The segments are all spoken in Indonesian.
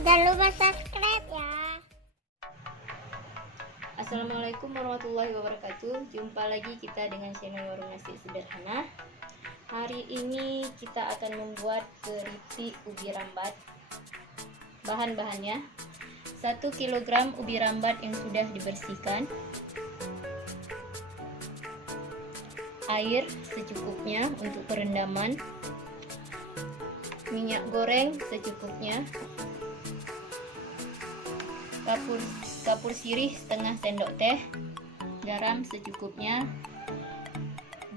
Jangan lupa subscribe ya. Assalamualaikum warahmatullahi wabarakatuh. Jumpa lagi kita dengan channel Warung Nasi Sederhana. Hari ini kita akan membuat keripik ubi rambat. Bahan-bahannya 1 kg ubi rambat yang sudah dibersihkan, air secukupnya untuk perendaman, minyak goreng secukupnya, kapur sirih setengah sendok teh, garam secukupnya,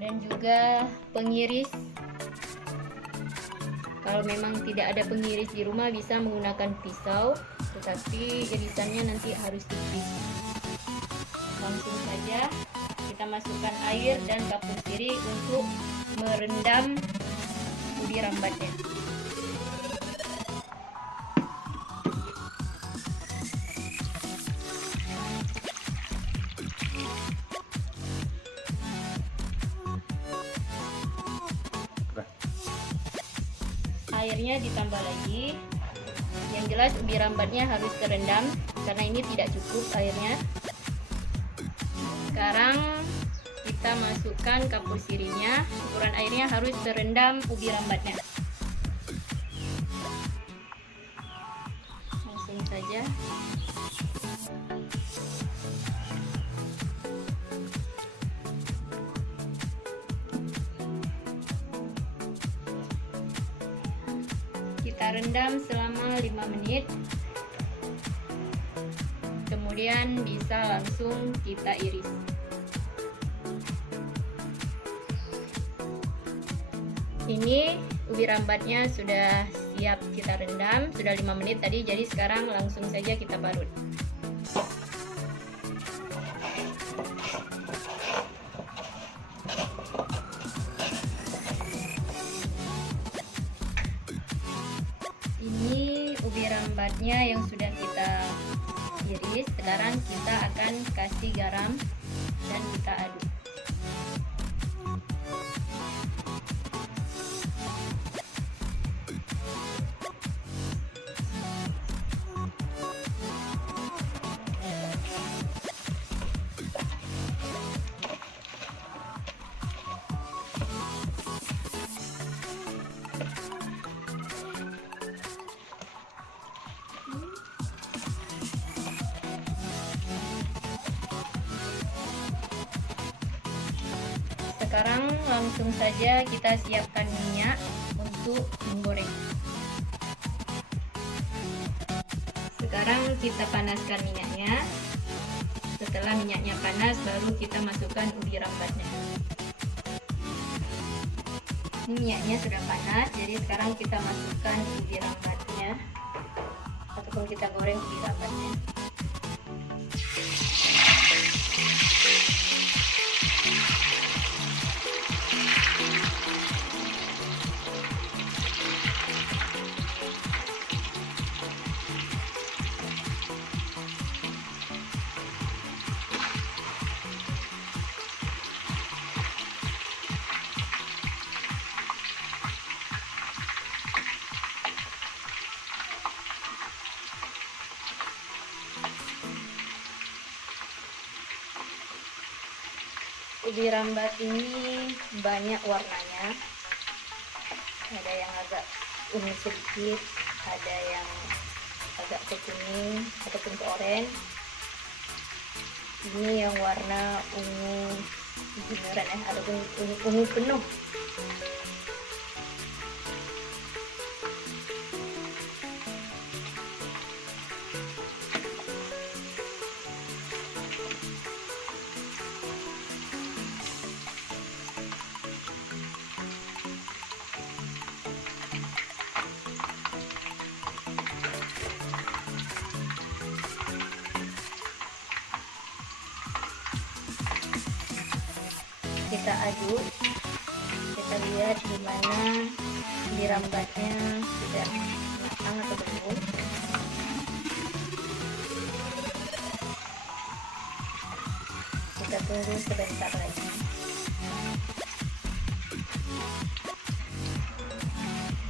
dan juga pengiris. Kalau memang tidak ada pengiris di rumah bisa menggunakan pisau, tetapi irisannya nanti harus tipis. Langsung saja kita masukkan air dan kapur sirih untuk merendam ubi rambatnya. Airnya ditambah lagi. Yang jelas ubi rambatnya harus terendam karena ini tidak cukup airnya. Sekarang kita masukkan kapur sirihnya. Ukuran airnya harus terendam ubi rambatnya. Langsung saja. Kita rendam selama 5 menit, kemudian bisa langsung kita iris. Ini ubi rambatnya sudah siap kita rendam, sudah 5 menit tadi, jadi sekarang langsung saja kita parut. Ini ubi rambatnya yang sudah kita iris. Sekarang kita akan kasih garam dan kita aduk. Sekarang langsung saja kita siapkan minyak untuk menggoreng. Sekarang kita panaskan minyaknya. Setelah minyaknya panas, baru kita masukkan ubi rambatnya. Ini minyaknya sudah panas, jadi sekarang kita masukkan ubi rambatnya, ataupun kita goreng ubi rambatnya. Ubi rambat ini banyak warnanya, ada yang agak ungu sedikit, ada yang agak ke kuning ataupun ke oranye. Ini yang warna ungu beneran ataupun ungu penuh. Kita aduk, kita lihat gimana ubi rambatnya sudah matang atau belum. Kita tunggu sebentar lagi.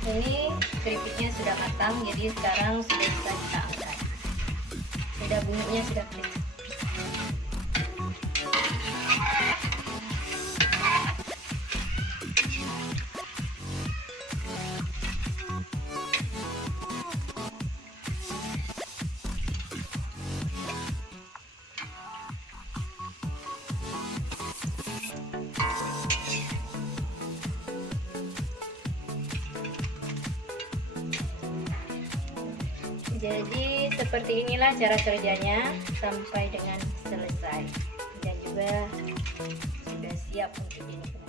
Ini keripiknya sudah matang, jadi sekarang sudah bisa kita angkat. Sudah bunyinya sudah klik. Jadi seperti inilah cara kerjanya sampai dengan selesai, dan juga sudah siap untuk dinikmati.